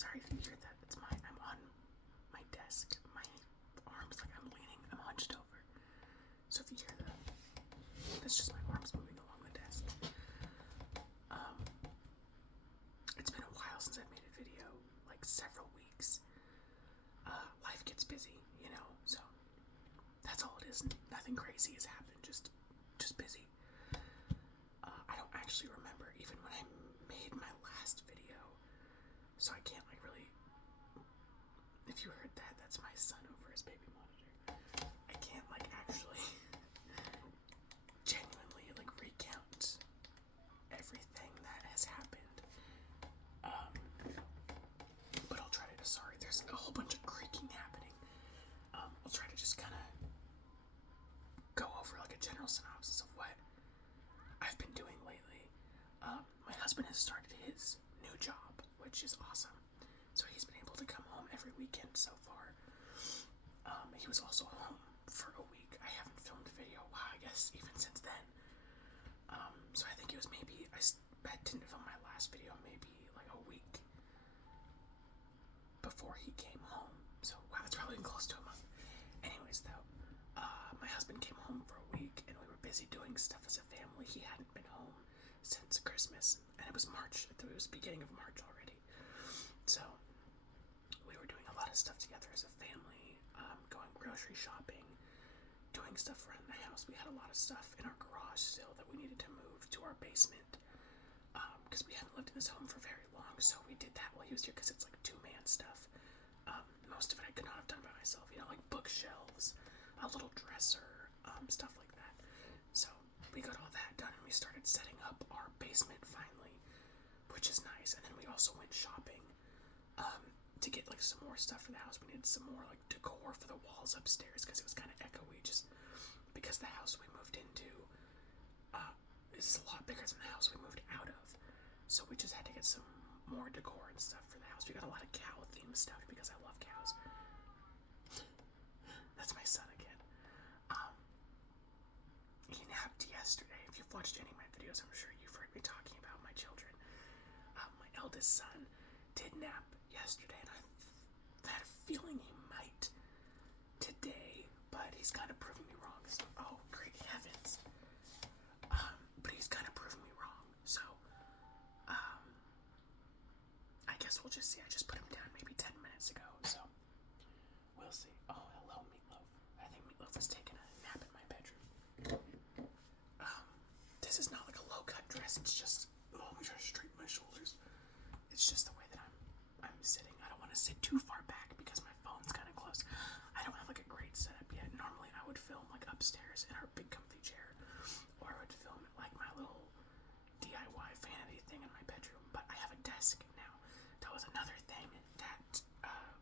Sorry if you hear that. I'm on my desk. My arms, like I'm leaning, I'm hunched over. So if you hear that, that's just my arms moving along the desk. It's been a while since I've made a video, like several weeks. Life gets busy, so that's all it is. Nothing crazy has happened, just busy. I don't actually remember even when I made my last video, so I can't like really, if you heard that, that's my son over his baby monitor. I can't like actually genuinely like recount everything that has happened. But I'll try to, sorry, there's a whole bunch of creaking happening. I'll try to just kind of go over like a general synopsis of what I've been doing lately. My husband has started his new job, which is awesome. So he's been able to come home every weekend so far. He was also home for a week. I haven't filmed a video, I guess, even since then. So I think it was maybe, I didn't film my last video maybe like a week before he came home. So, wow, that's probably close to a month. Anyways, though, my husband came home for a week, and we were busy doing stuff as a family. He hadn't been home since Christmas, and it was March. It was beginning of March already. So, we were doing a lot of stuff together as a family, going grocery shopping, doing stuff around the house. We had a lot of stuff in our garage still that we needed to move to our basement, because we hadn't lived in this home for very long. So we did that while he was here, because it's like two-man stuff. Most of it I could not have done by myself, like bookshelves, a little dresser, stuff like that. So we got all that done, and we started setting up our basement finally, which is nice. And then we also went shopping to get like some more stuff for the house. We needed some more like decor for the walls upstairs, because it was kind of echoey, just because the house we moved into is a lot bigger than the house we moved out of. So we just had to get some more decor and stuff for the house. We got a lot of cow themed stuff because I love cows. That's my son again. He napped yesterday. If you've watched any of my videos, I'm sure you've heard me talking about my children. My eldest son did nap yesterday, and I had a feeling he might today, but he's kind of proving me wrong. So, oh, great heavens. But he's kind of proving me wrong. So, I guess we'll just see. I just put him down maybe 10 minutes ago, so we'll see. Oh, hello, Meatloaf. I think Meatloaf was taking a nap in my bedroom. This is not like a low-cut dress. It's just, let me try to straighten my shoulders. It's just the way that I'm sitting. I don't want to sit too far back because my phone's kind of close. I don't have like a great setup yet. Normally I would film like upstairs in our big comfy chair, or I would film like my little DIY vanity thing in my bedroom, but I have a desk now. That was another thing that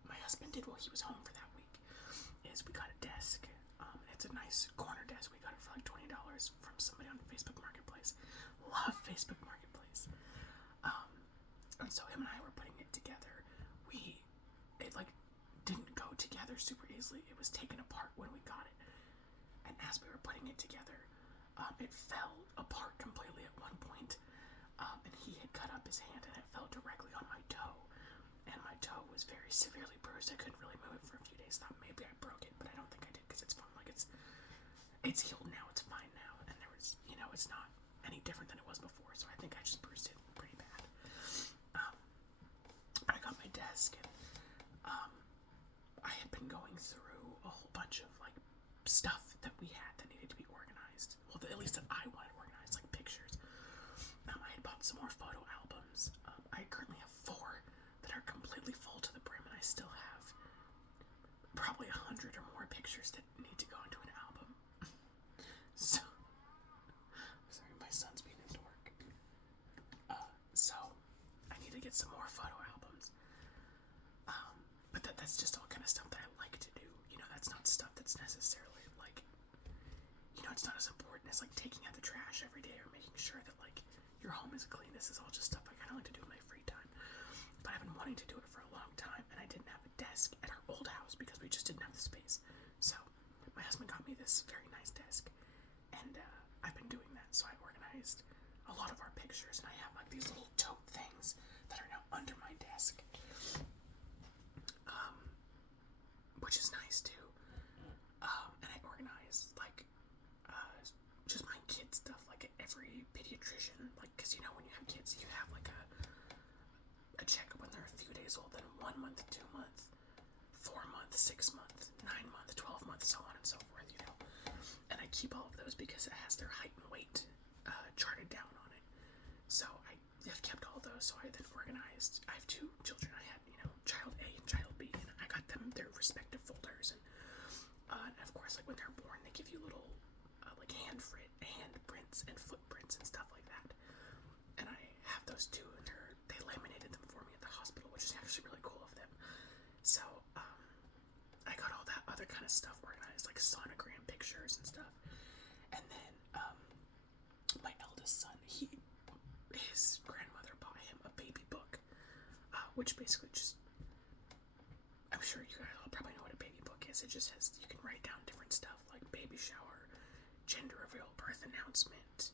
my husband did while he was home for that week, is we got a desk. It's a nice corner desk. We got it for like $20 from somebody on Facebook Marketplace. Love Facebook Marketplace. And so him and I were putting it together. It like didn't go together super easily. It was taken apart when we got it. And as we were putting it together, it fell apart completely at one point. And he had cut up his hand, and it fell directly on my toe. And my toe was very severely bruised. I couldn't really move it for a few days. Thought maybe I broke it, but I don't think I did, because it's fine. Like it's healed now. It's fine now. And there was, it's not any different than it was before. So I think I just bruised it pretty bad. I got my desk, and I had been going through a whole bunch of like stuff that we had that needed to be organized. Well, at least that I wanted organized, like pictures. I had bought some more photo albums. I currently have 4 that are completely full to the brim, and I still have probably 100 or more pictures that need to go into an album. So, sorry, my son's being a dork. So, I need to get some more photo albums. But that's just all kind of stuff that I like to do. That's not stuff that's necessarily like, it's not as important as like taking out the trash every day or making sure that like your home is clean. This is all just stuff I kind of like to do in my free time. But I've been wanting to do it for a long time, and I didn't have a desk at our old house because we just didn't have the space. So my husband got me this very nice desk, and I've been doing that. So I organized a lot of our pictures, and I have like these little tote things that are now under my desk. which is nice too. And I organize like just my kid stuff, like every pediatrician, like, because you know when you have kids, you have like a checkup when they're a few days old, then 1 month, 2 month, 4 month, 6 month, 9 month, 12 month, so on and so forth, you know. And I keep all of those because it has their height and weight charted down on it. So I have kept all those. So I then organized. I have 2 children. I had, you know, child A and child B, and I got them their respective folders. And of course, like when they're born, they give you little like hand prints and footprints and stuff like that. And I have those too, and they laminated them for me at the hospital, which is actually really cool of them. So I got all that other kind of stuff organized, like sonogram pictures and stuff. And then my eldest son, his grandmother bought him a baby book, which basically just, I'm sure you guys all probably know what a baby book is. It just has, you can write down different stuff like baby shower, gender reveal, birth announcement,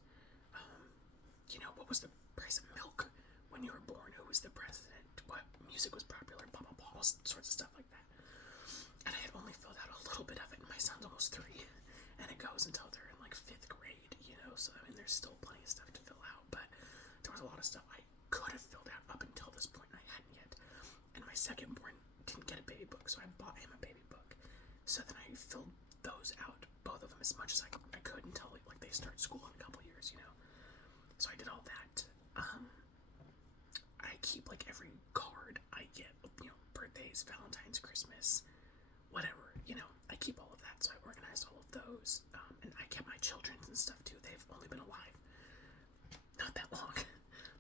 you know, what was the price of milk when you were born, who was the president, what music was popular, blah, blah, blah, all sorts of stuff like that. And I had only filled out a little bit of it, and my son's almost 3, and it goes until they're in like 5th grade, you know, so I mean, there's still plenty of stuff to fill out, but there was a lot of stuff I could have filled out up until this point, and I hadn't yet. And my second born didn't get a baby book, so I bought him a baby book. So then I filled those out, both of them, as much as I could until like they start school in a couple years, you know. So I did all that. I keep like every card I get, you know, birthdays, Valentine's, Christmas, whatever, you know, I keep all of that. So I organized all of those, and I kept my children's and stuff too. They've only been alive not that long,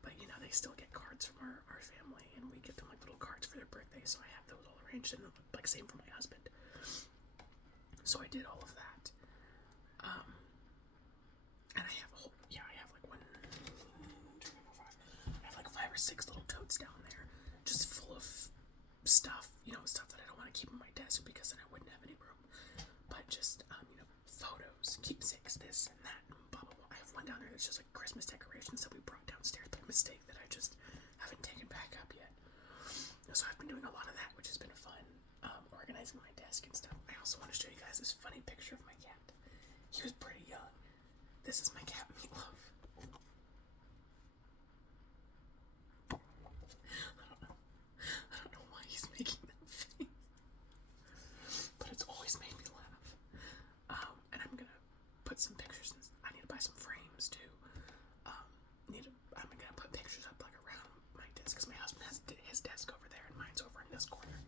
but you know, they still get cards from our family, and we get them like little cards for their birthday. So I have those all arranged, and like same for my husband. So I did all of that, and I have a whole, I have like 1, 2, 3, 4, 5. I have like 5 or 6 little totes down there, just full of stuff, you know, stuff that I don't want to keep on my desk because then I wouldn't have any room. But just, you know, photos, keepsakes, this and that, and blah, blah, blah. I have one down there that's just like Christmas decorations that we brought downstairs by mistake that I just haven't taken back up yet. So I've been doing a lot of that, which has been fun, organizing my desk and stuff. I also want to show you guys this funny picture of my cat. He was pretty young. This is my cat, Meatloaf. I don't know why he's making that face, but it's always made me laugh. And I'm gonna put some pictures in. I need to buy some frames too. I'm gonna put pictures up like around my desk because my husband has his desk over there and mine's over in this corner.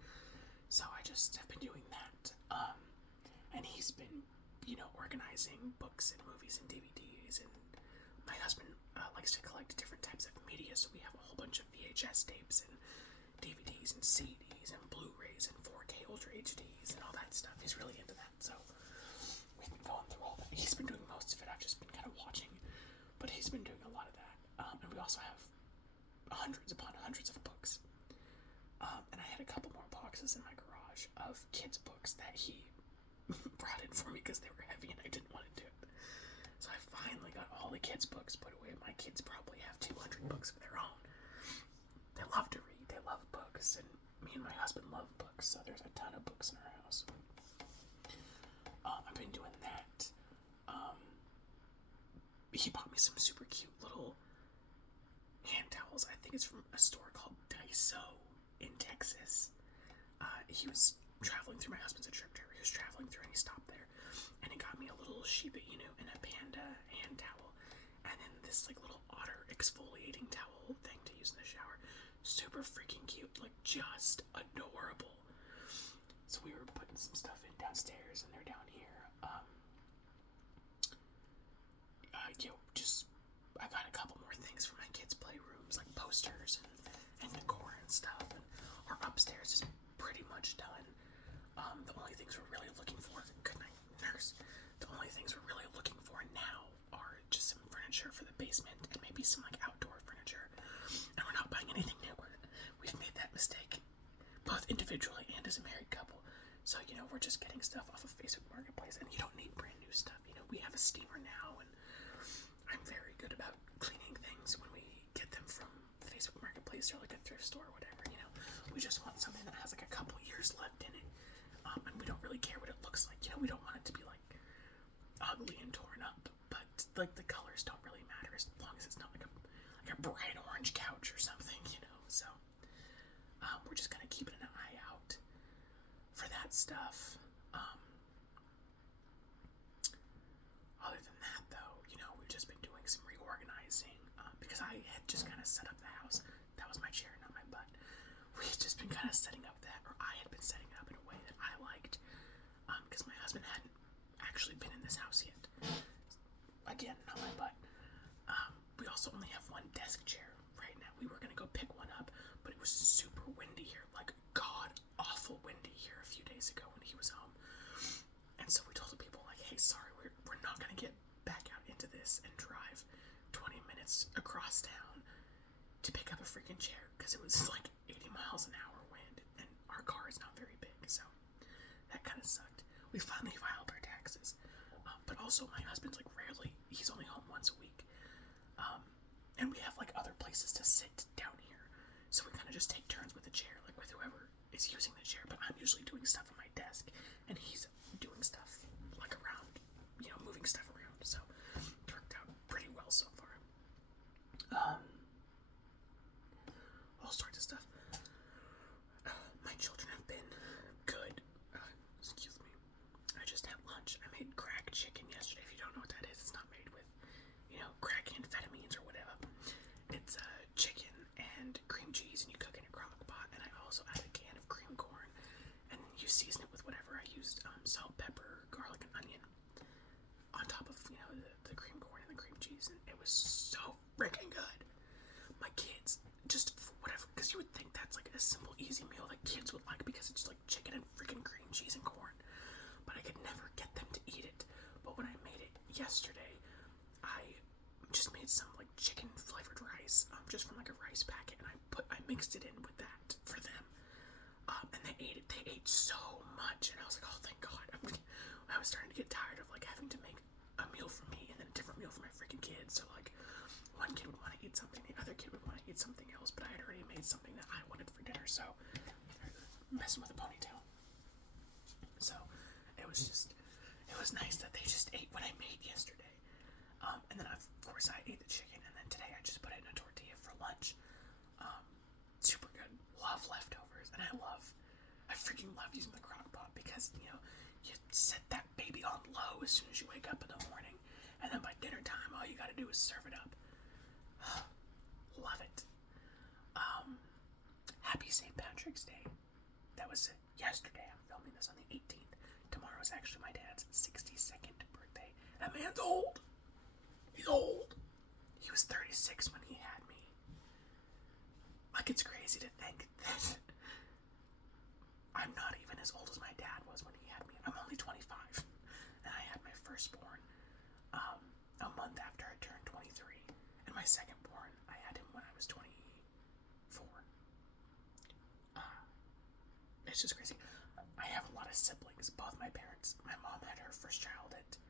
So I just have been doing that. And he's been, you know, organizing books and movies and DVDs. And my husband likes to collect different types of media, so we have a whole bunch of VHS tapes and DVDs and CDs and Blu-rays and 4K Ultra HDs and all that stuff. He's really into that, so we've been going through all that. He's been doing most of it. I've just been kind of watching, but he's been doing a lot of that. And we also have hundreds upon hundreds of books. And I had a couple more boxes in my garage of kids' books that he brought in for me because they were heavy and I didn't want to do it. So I finally got all the kids' books put away. My kids probably have 200 books of their own. They love to read. They love books, and me and my husband love books, so there's a ton of books in our house. I've been doing that. He bought me some super cute little hand towels. I think it's from a store called Daiso in Texas. He was traveling through, my husband's a truck driver, he was traveling through and he stopped there, and he got me a little Shiba Inu and a panda hand towel, and then this like little otter exfoliating towel thing to use in the shower. Super freaking cute, like just adorable. So we were putting some stuff in downstairs, and they're down here. I got a couple more things for my kids' playrooms, like posters and decor and stuff. And our upstairs is pretty much done. The only things we're really looking for, good night, nurse. The only things we're really looking for now are just some furniture for the basement and maybe some like outdoor furniture. And we're not buying anything new. We've made that mistake, both individually and as a married couple. So, you know, we're just getting stuff off of Facebook Marketplace, and you don't need brand new stuff. You know, we have a steamer now, and I'm very good about cleaning things when we get them from Facebook Marketplace or like a thrift store or whatever, you know. We just want something that has like a couple years left in it. And we know, we don't want it to be like ugly and torn up, but like the colors don't really matter as long as it's not like a bright orange couch or something, you know. So we're just kind of keeping an eye out for that stuff. Other than that, though, you know, we've just been doing some reorganizing because I had just kind of set up the house. That was my chair, not my butt. We had just been kind of setting up that, or I had been setting it up in a way that I liked, because my husband hadn't actually been in this house yet. Again, not my butt. We also only have one desk chair right now. We were gonna go pick one up, but it was super windy here, like god awful windy here a few days ago when he was home. And so we told the people, like, hey, sorry, we're not gonna get back out into this and drive 20 minutes across town to pick up a freaking chair, because it was like 80 miles an hour wind, and our car is not very big, so that kind of sucked. We finally filed our taxes, but also my husband's like he's only home once a week, and we have like other places to sit down here, so we kind of just take turns with the chair, like with whoever is using the chair, but I'm usually doing stuff on my desk, and he's doing stuff like around, you know, moving stuff around, so it worked out pretty well so far. All sorts of stuff. My children have been good. Excuse me. I just had lunch. I made crack chicken yesterday. If you don't know what that is, it's not made with, you know, crack amphetamines or whatever. It's chicken and cream cheese, and you cook in a crock pot. And I also add a can of cream corn, and then you season it with whatever. I used salt, pepper, garlic, and onion on top of, you know, the cream corn and the cream cheese, and it was so freaking good. My kids, just for whatever, because you would think that's like a simple, easy meal that kids would like because it's like chicken and freaking cream cheese and corn, but I could never get them to eat it. But when I made it yesterday, I just made some like chicken flavored rice, just from like a rice packet, and I mixed it in with that for them, and they ate it. They ate so much, and I was like, oh, thank God. I was starting to get tired of like having to make a meal for me and then a different meal for my freaking kids. So like, one kid would want to eat something, the other kid would want to eat something else, but I had already made something that I wanted for dinner, so messing with a ponytail. So it was nice that they just ate what I made yesterday. And then of course I ate the chicken, and then today I just put it in a tortilla for lunch. Super good. Love leftovers, and I freaking love using the crock pot because, you know, you set that baby on low as soon as you wake up in the morning, and then by dinner time all you gotta do is serve it up. Love it. Happy St. Patrick's Day. That was yesterday. I'm filming this on the 18th. Tomorrow is actually my dad's 62nd birthday. That man's old. He's old. He was 36 when he had me. Like, it's crazy to think that I'm not even as old as my dad was when he had me. I'm only 25, and I had my firstborn a month after I turned 23, and my secondborn, I had him when I was 24. It's just crazy. I have a lot of siblings. Both my parents. My mom had her first child at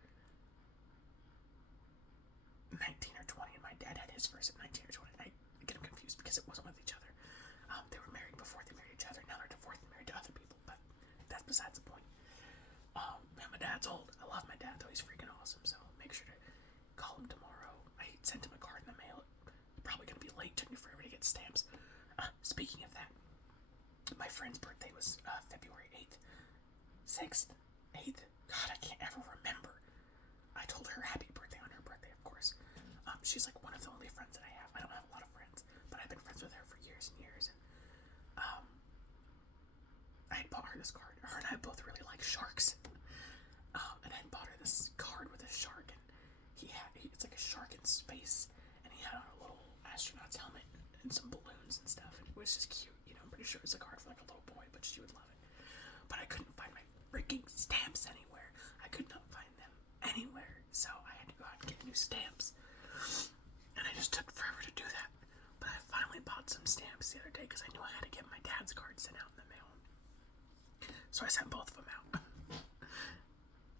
19 or 20, and my dad had his first at 19 or 20. I get them confused because it wasn't with each other. They were married before they married each other. Now they're divorced and married to other people, but that's besides the point. Man, my dad's old. I love my dad, though. He's freaking awesome, so make sure to call him tomorrow. I sent him a card in the mail. It's probably going to be late. Took me forever to get stamps. Speaking of that, my friend's birthday was February 8th. 6th? 8th? God, I can't ever remember. I told her happy birthday on her birthday, of course. She's like one of the only friends that I have. I don't have a lot of friends, but I've been friends with her for years and years. And I had bought her this card. Her and I both really like sharks. And I had bought her this card with a shark, and it's like a shark in space, and he had on a little astronaut's helmet and some balloons and stuff, and it was just cute. You know, I'm pretty sure it's a card for like a little boy, but she would love it. But I couldn't find my freaking stamps anywhere. I could not find them anywhere, so I had to go out and get new stamps. And I just took forever to do that. But I finally bought some stamps the other day because I knew I had to get my dad's card sent out in the mail. So I sent both of them out.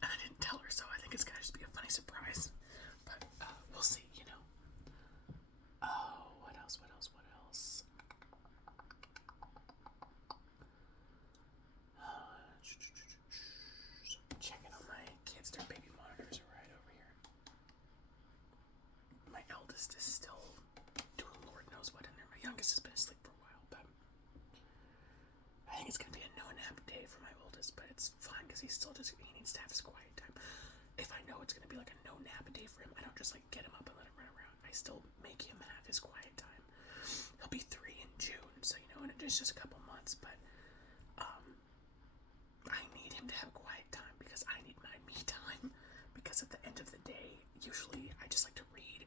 And I didn't tell her, so I think it's gonna just be a funny surprise. But we'll see, you know. Oh, what else? Checking on oldest is still doing Lord knows what in there. My youngest has been asleep for a while, but I think it's going to be a no-nap day for my oldest, but it's fine because he needs to have his quiet time. If I know it's going to be like a no-nap day for him, I don't just like get him up and let him run around. I still make him have his quiet time. He'll be 3 in June, so and it's just a couple months, but I need him to have quiet time because I need my me time, because at the end of the day, usually I just like to read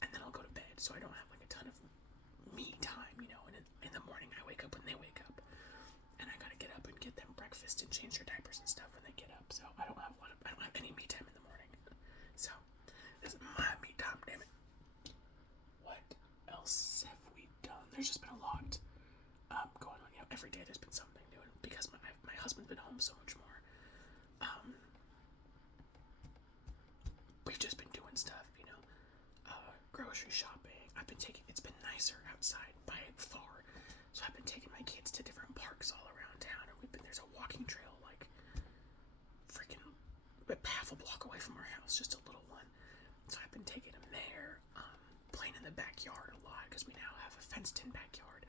and then I'll go to bed, so I don't have like a ton of me time, and in the morning I wake up when they wake up, and I gotta get up and get them breakfast and change their diapers and stuff when they get up, so I don't have any me time in the morning, so this is my me time, damn it. What else have we done? There's just been a lot going on, every day there's been something new, and because my husband's been home so much more, we've just been doing stuff, grocery shopping. It's been nicer outside by far, so I've been taking my kids to different parks all around town, and there's a walking trail like freaking half a block away from our house, just a little one, so I've been taking them there, playing in the backyard a lot, because we now have a fenced-in backyard,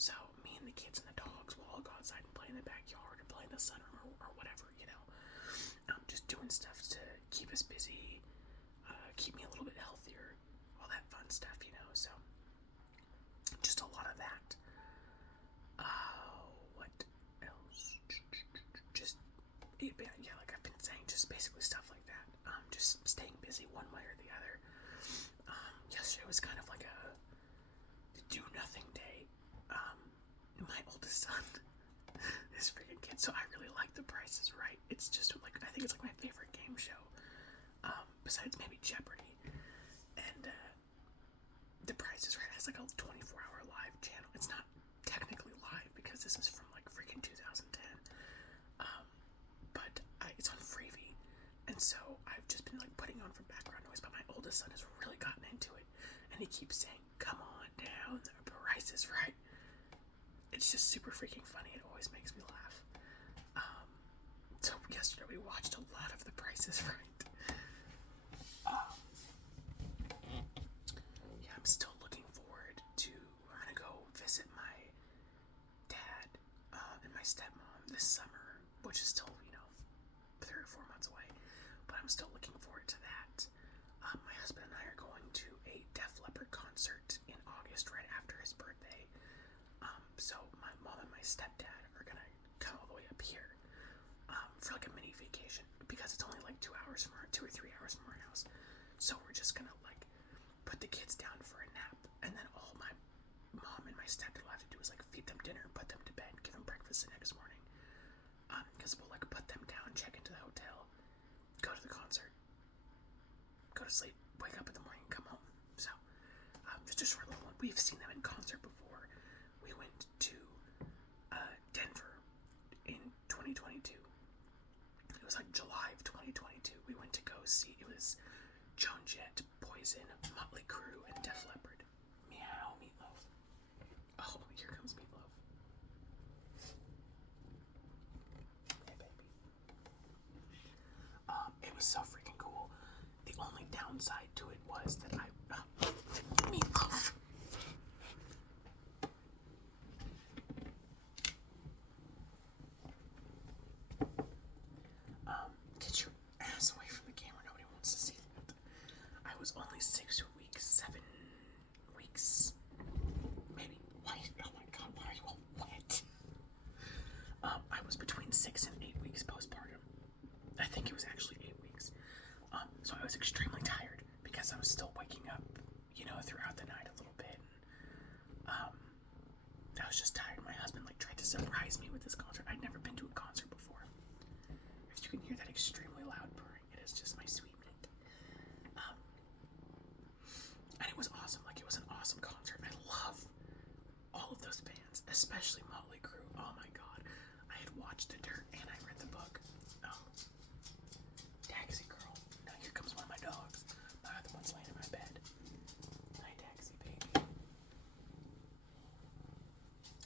so me and the kids and the dogs will all go outside and play in the backyard, or play in the sunroom, or whatever, just doing stuff to keep us busy, keep me a little bit healthier, all that fun stuff, so just a lot of that. What else? Just, like I've been saying, just basically stuff like that. Just staying busy one way or the other. Yesterday was kind of like a do-nothing day. My oldest son, this freaking kid, so I really like The Price is Right. It's just like, I think it's like my favorite game show, besides maybe Jeopardy. And The Price is Right has like a 24-hour live channel. It's not technically live because this is from like freaking 2010, but it's on Freevee, and so I've just been like putting on for background noise, but my oldest son has really gotten into it, and he keeps saying, "Come on down, The Price is Right." It's just super freaking funny. It always makes me laugh. So yesterday we watched a lot of The Price is Right. I'm still looking forward to, I'm gonna go visit my dad and my stepmom this summer, which is still, 3 or 4 months away, but I'm still looking forward to that. My husband and I are going to a Def Leppard concert in August, right after his birthday. So my mom and my stepdad are gonna come all the way up here for like a mini vacation, because it's only like 2 or 3 hours from our house. So we're just gonna like put the kids down for a nap, and then all my mom and my stepdad will have to do is like feed them dinner, put them to bed, give them breakfast the next morning. Because we'll like put them down, check into the hotel, go to the concert, go to sleep, wake up in the morning, come home. So just a short little one. We've seen them in concert before. We went to Denver in 2022. It was like July of 2022. We went to go see, it was Joan Jett, Poison, Motley Crue, and Def Leppard. Meow, Meatloaf. Oh, here comes Meatloaf. Hey, baby. It was so freaking cool. The only downside to it was that Meatloaf. Get your ass away from the camera. Nobody wants to see that. I was only 7 weeks, maybe. Why? Oh my god, why are you all wet? I was between 6 and 8 weeks postpartum. I think it was actually 8 weeks. So I was extremely tired because I was still waking up, throughout the night a little bit. I was just tired. My husband tried to surprise me with this concert. I'd never been to a concert before. If you can hear that extremely loud purring, it is just my sweet meat. And it was awesome. It was an awesome concert. I love all of those bands, especially Motley Crue. Oh my god. I had watched The Dirt and I read the book. Oh. Taxi girl. Now here comes one of my dogs. My other one's laying in my bed. Hi, Taxi baby.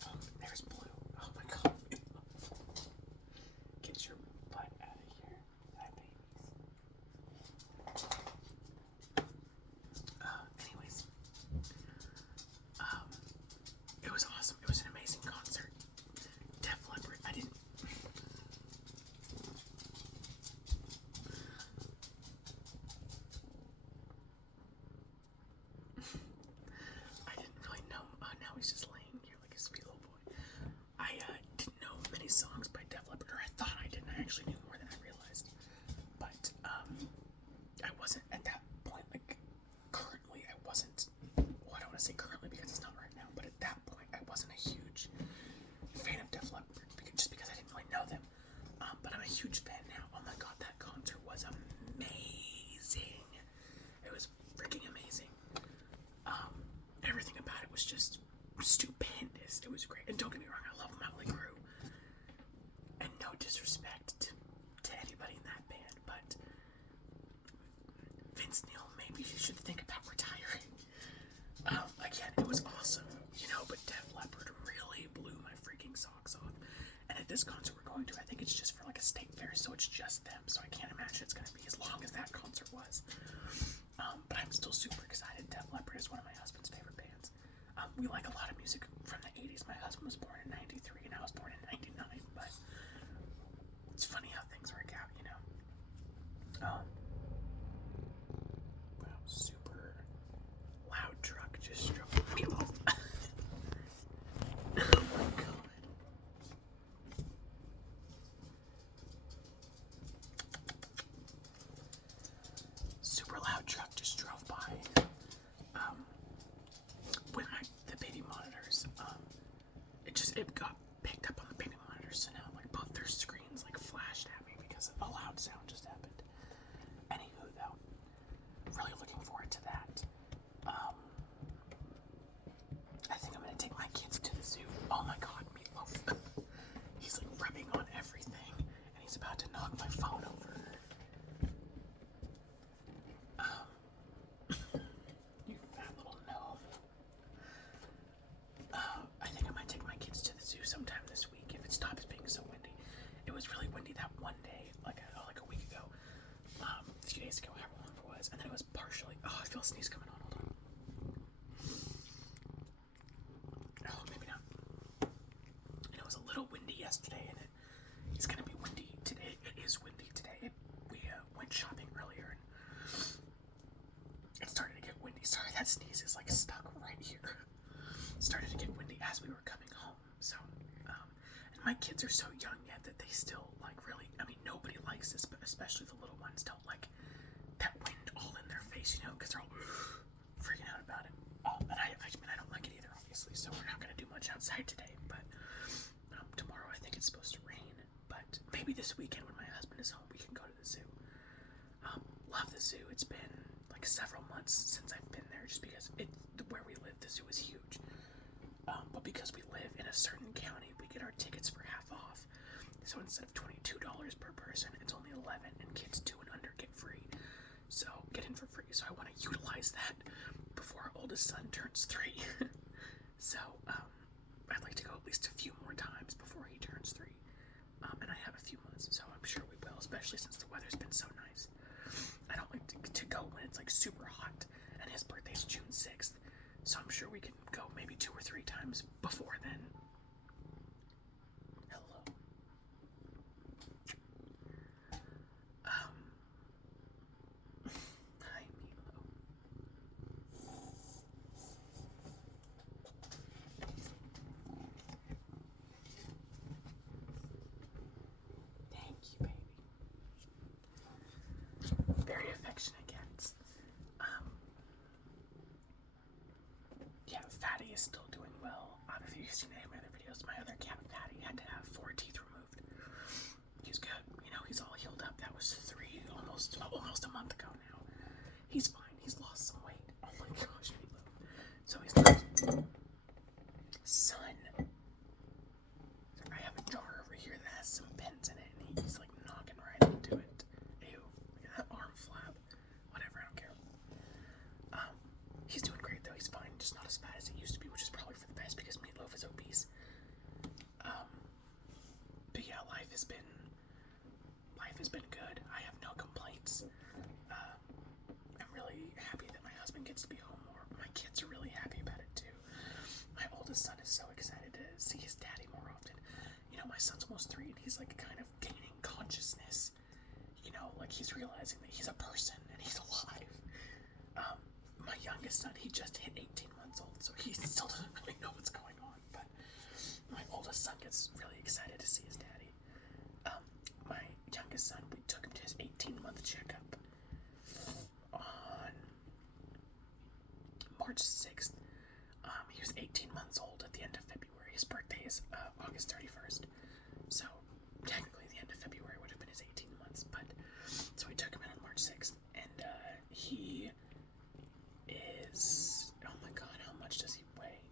Oh, there's Blue. Oh my god. he's just laying here like a sweet little boy. I didn't know many songs by Def Leppard, or I thought I didn't. I actually knew more than I realized. But I wasn't at that point, like, currently, I wasn't, well, I don't want to say currently because it's not right now, but at that point, I wasn't a huge fan of Def Leppard, just because I didn't really know them. But I'm a huge fan now. Oh my god, that concert was amazing. It was freaking amazing. Everything about it was just stupendous. It was great. And don't get me wrong, I love Motley Crue. And no disrespect to anybody in that band, but Vince Neil, maybe you should think about retiring. Again, it was awesome, but Def Leppard really blew my freaking socks off. And at this concert we're going to, I think it's just for like a state fair, so it's just them, so I can't imagine it's going to be as long as that concert was. But I'm still super excited. Def Leppard is one of my husband's favorite bands. We like a lot of music from the 80s. My husband was born in 93 and I was born in 99, but it's funny how things work out, Wow, super loud truck just drove Meatloaf. Oh my god. Super loud truck just drove by. With the baby monitors, it got picked up on the baby monitors, so now like both their screens like flashed at me because a loud sound just happened. Anywho, though, really looking forward to that. I think I'm gonna take my kids to the zoo. Oh my god, Meatloaf. He's like rubbing on everything, and he's about to knock my phone over. You fat little gnome. I think I might take my kids to the zoo sometime this week if it stops being so windy. It was really windy that one day, like a week ago, a few days ago, however long it was, and then it was partially. Oh, I feel a sneeze coming on. Hold on. Oh, maybe not. And it was a little windy yesterday, and it's gonna be windy today. It is windy today. We went shopping earlier, and it started to get windy. Sorry, that sneeze is like stuck right here. It started to get windy as we were coming home. So, and my kids are so young yet that they still like really. I mean, nobody likes this, but especially the little ones don't like that wind all in their face, because they're all freaking out about it. And I mean, I don't like it either, obviously. So we're not gonna do much outside today. But tomorrow I think it's supposed to rain. But maybe this weekend when my husband is home, we can go to the zoo. Love the zoo. It's been like several months since I've been there, just because where we live, the zoo is huge. But because we live in a certain county, we get our tickets for half off. So instead of $22 per person, it's only $11, and kids 2 and under get free. So get in for free. So I want to utilize that before our oldest son turns 3. So I'd like to go at least a few more times before he turns 3. And I have a few months, so I'm sure we will, especially since the weather's been so nice. I don't like to go when it's like super hot, and his birthday's June 6th. So I'm sure we can go maybe 2 or 3 times before then. Hello. Hi, Meatloaf. Thank you, baby. Very affectionate cats. Yeah, Fatty is still doing well. If you've seen any of my other videos, my other cat, Fatty, had to have 4 teeth removed. He's good. He's all healed up. That was almost a month ago now. He's fine. He's lost some weight. Oh my gosh, Meatloaf. So he's not. Son. I have a jar over here that has some pins in it, and he's like knocking right into it. Ew. Look at that arm flap. Whatever, I don't care. He's doing great though. He's fine. Just not as fat as he used to be, which is probably for the best because Meatloaf is obese. But yeah, life has been good. I have no complaints. I'm really happy that my husband gets to be home more. My kids are really happy about it too. My oldest son is so excited to see his daddy more often. My son's almost 3 and he's like kind of gaining consciousness. Like he's realizing that he's a person and he's alive. My youngest son, he just hit 18 months old, so he still doesn't really know what's going was 18 months old at the end of February. His birthday is August 31st. So technically the end of February would have been his 18 months. But so we took him in on March 6th. And he is, oh my god, how much does he weigh?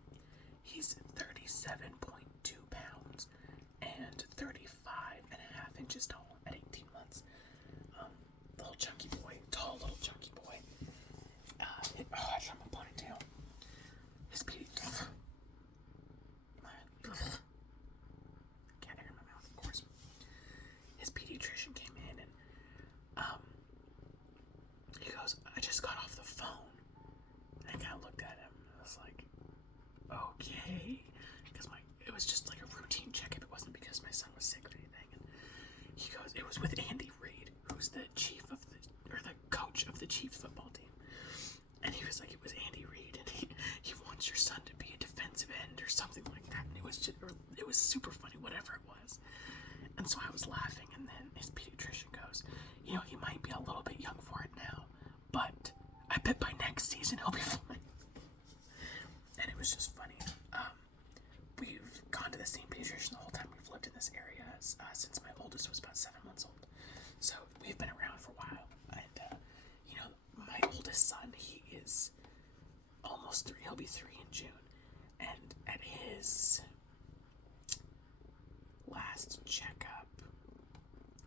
He's 37.2 pounds and 35.5 inches tall at 18 months. Little chunky boy, tall little chunky boy. I shot my ponytail. His cat hair in my mouth, of course. His pediatrician came in and he goes, I just got off the phone. And I kind of looked at him and I was like, okay, because it was just like a routine checkup. It wasn't because my son was sick or anything. And he goes, it was with Andy Reid, who's the coach of the Chiefs football team. And he was like, it was Andy Reid, and he wants your son to be a defensive end or something like that. And it was super funny, whatever it was. And so I was laughing, and then his pediatrician goes, he might be a little bit young for it now, but I bet by next season he'll be fine. And it was just funny. We've gone to the same pediatrician the whole time we've lived in this area since my oldest was about 7 months old. So we've been around for a while. And, my oldest son, he is almost 3. He'll be 3 in June. And at his last checkup,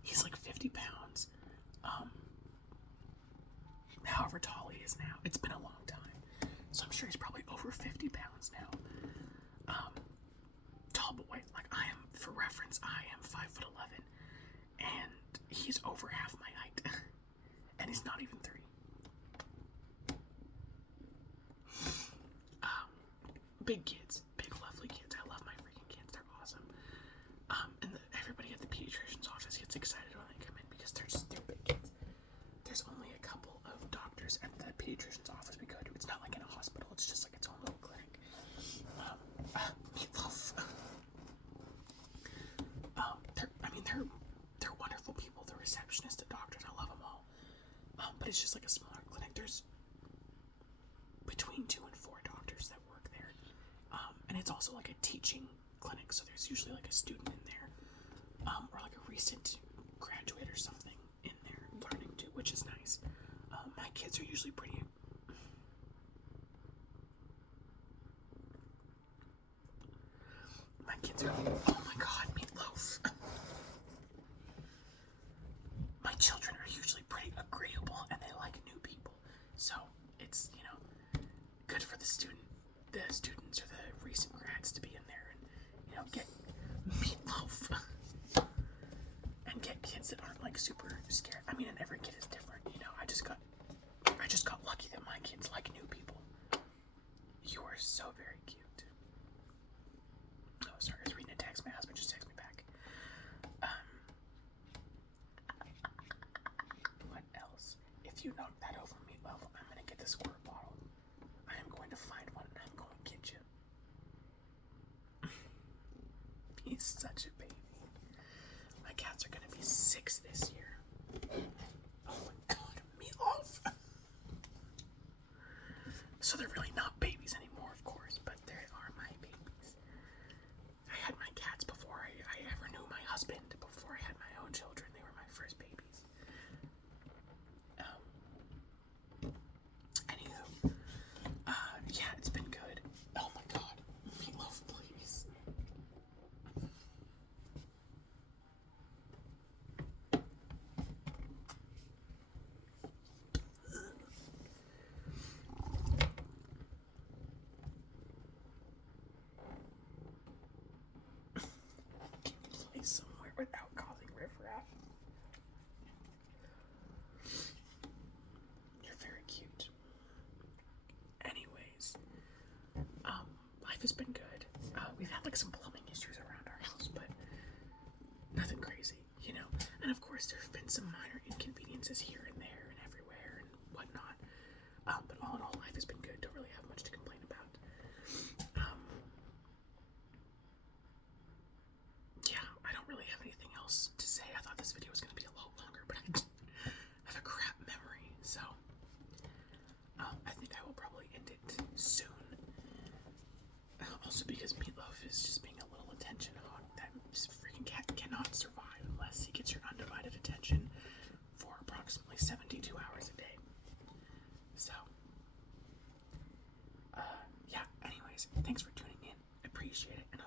he's like 50 pounds. However tall he is now. It's been a long time. So I'm sure he's probably over 50 pounds now. Tall boy. Like, for reference, I am 5'11", and he's over half my height. And he's not even 3. Big kids. Big, lovely kids. I love my freaking kids. They're awesome. And everybody at the pediatrician's office gets excited when they come in because they're big kids. There's only a couple of doctors at the pediatrician's office we go to. It's not like in a hospital. It's just like its own little clinic. Meatloaf. They're wonderful people. The receptionists, the doctors, I love them all. But it's just like a smaller clinic. There's between 2 and 4 doctors that work there. And it's also like a teaching clinic, so there's usually like a student in there, or like a recent graduate or something in there learning too, which is nice. My kids are usually pretty... Oh my god, Meatloaf. My children are usually pretty agreeable and they like new people. So it's, good for the students or the recent grads to be in there and, get Meatloaf. And get kids that aren't like super scared. I mean, and every kid is different, I just got lucky that my kids like new people. You are so very cute. Oh, sorry, I was reading a text. My husband just texted me back. What else? If you knock that over, Meatloaf, I'm gonna get the squirt bottle. I am going to find one and I'm going to get you. He's such a baby. My cats are gonna be 6 this year. Oh my god, Meatloaf! So they're really not babies anymore, of course, but they are my babies. I had my cats before I ever knew my husband, before I had my own children. They were my first babies. Anywho, yeah, it's been good. Oh my god, Meatloaf, please. Can you play somewhere without causing riffraff? You're very cute. Anyways, life has been good. We've had like some plumbing issues around our house, but nothing crazy, And of course, there have been some minor inconveniences here and there and everywhere and whatnot. But all in all, life has been good. Don't really have much to complain about. Yeah, I don't really have anything else to say. I thought this video was going to be a lot longer, but I have a crap memory, so I think I will probably end it soon. thanks for tuning in. Appreciate it, and